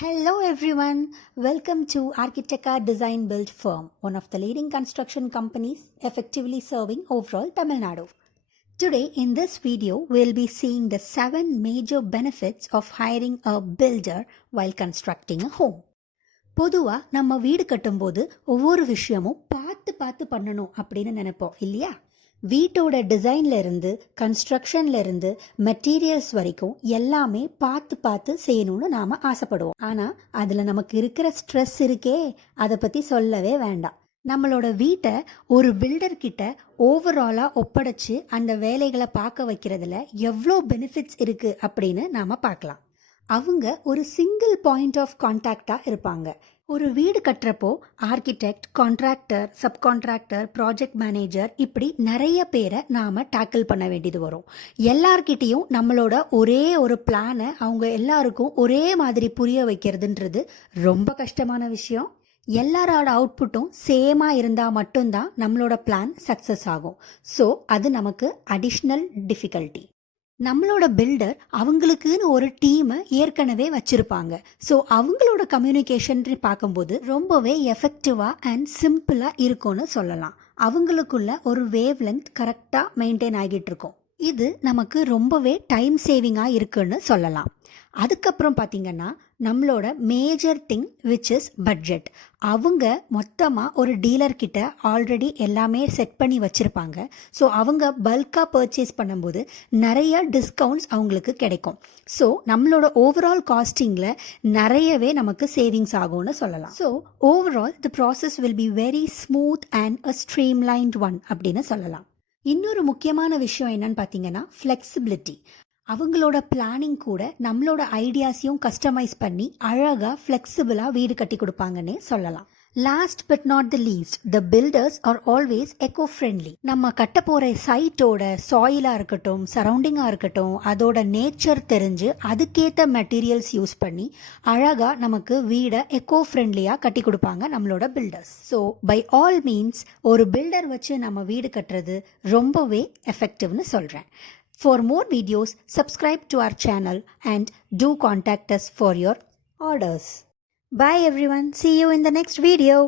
Hello everyone, welcome to Architeca Design Build Firm, one of the leading construction companies effectively serving overall Tamil Nadu. Today in this video, we'll be seeing the 7 major benefits of hiring a builder while constructing a home. பொதுவாக நம்ம வீடு கட்டும்போது ஒவ்வொரு விஷயமும் பார்த்து பண்ணணும் அப்படின்னு நினைப்போம் இல்லையா? வீட்டோட டிசைன்ல இருந்து கன்ஸ்ட்ரக்ஷன்ல இருந்து மெட்டீரியல்ஸ் வரைக்கும் எல்லாமே பார்த்து செய்யணும்னு நாம ஆசைப்படுவோம். ஆனா அதுல நமக்கு இருக்கிற ஸ்ட்ரெஸ் இருக்கே, அதை பத்தி சொல்லவே வேண்டாம். நம்மளோட வீட்டை ஒரு பில்டர் கிட்ட ஓவராலா ஒப்படைச்சு அந்த வேலைகளை பார்க்க வைக்கிறதுல எவ்வளோ பெனிஃபிட்ஸ் இருக்கு அப்படின்னு நாம பார்க்கலாம். அவங்க ஒரு சிங்கிள் பாயிண்ட் ஆஃப் கான்டாக்டாக இருப்பாங்க. ஒரு வீடு கட்டுறப்போ architect, contractor, subcontractor, project manager இப்படி நிறைய பேரை நாம் டேக்கிள் பண்ண வேண்டியது வரும். எல்லார்கிட்டையும் நம்மளோட ஒரே ஒரு பிளானை அவங்க எல்லாருக்கும் ஒரே மாதிரி புரிய வைக்கிறதுன்றது ரொம்ப கஷ்டமான விஷயம். எல்லாரோட அவுட்புட்டும் சேமாக இருந்தால் மட்டும்தான் நம்மளோட பிளான் சக்ஸஸ் ஆகும். ஸோ அது நமக்கு அடிஷ்னல் டிஃபிகல்ட்டி. நம்மளோட பில்டர் அவங்களுக்குன்னு ஒரு டீமை ஏற்கனவே வச்சுருப்பாங்க. ஸோ அவங்களோட கம்யூனிகேஷன் பார்க்கும்போது ரொம்பவே எஃபெக்டிவாக அண்ட் சிம்பிளாக இருக்கும்னு சொல்லலாம். அவங்களுக்குள்ள ஒரு வேவ் லென்த் கரெக்டாக மெயின்டைன் ஆகிட்டு இருக்கும். இது நமக்கு ரொம்பவே டைம் சேவிங்காக இருக்குன்னு சொல்லலாம். அதுக்கப்புறம் பார்த்திங்கன்னா நம்மளோட major thing which is budget. அவங்க மொத்தமாக ஒரு டீலர்கிட்ட ஆல்ரெடி எல்லாமே செட் பண்ணி வச்சுருப்பாங்க. ஸோ அவங்க பல்காக பர்ச்சேஸ் பண்ணும்போது நிறைய டிஸ்கவுண்ட்ஸ் அவங்களுக்கு கிடைக்கும். ஸோ நம்மளோட ஓவரால் காஸ்டிங்கில் நிறையவே நமக்கு சேவிங்ஸ் ஆகும்னு சொல்லலாம். So overall the process will be very smooth and a streamlined one அப்படின்னு சொல்லலாம். இன்னொரு முக்கியமான விஷயம் என்னன்னு பார்த்தீங்கன்னா ஃப்ளெக்சிபிலிட்டி. அவங்களோட பிளானிங் கூட நம்மளோட ஐடியாஸையும் கஸ்டமைஸ் பண்ணி அழகாக ஃப்ளெக்சிபிளாக வீடு கட்டி கொடுப்பாங்கன்னே சொல்லலாம். Last but not the least, the builders are always eco friendly. நம்ம கட்ட போகிற சைட்டோட சாயிலாக இருக்கட்டும், சரௌண்டிங்காக இருக்கட்டும், அதோட நேச்சர் தெரிஞ்சு அதுக்கேற்ற மெட்டீரியல்ஸ் யூஸ் பண்ணி அழகாக நமக்கு வீடை எக்கோ ஃப்ரெண்ட்லியாக கட்டி கொடுப்பாங்க நம்மளோட builders. So by all means ஒரு பில்டர் வச்சு நம்ம வீடு கட்டுறது ரொம்பவே எஃபெக்டிவ்னு சொல்கிறேன். For more videos, subscribe to our channel and do contact us for your orders. Bye everyone. See you in the next video.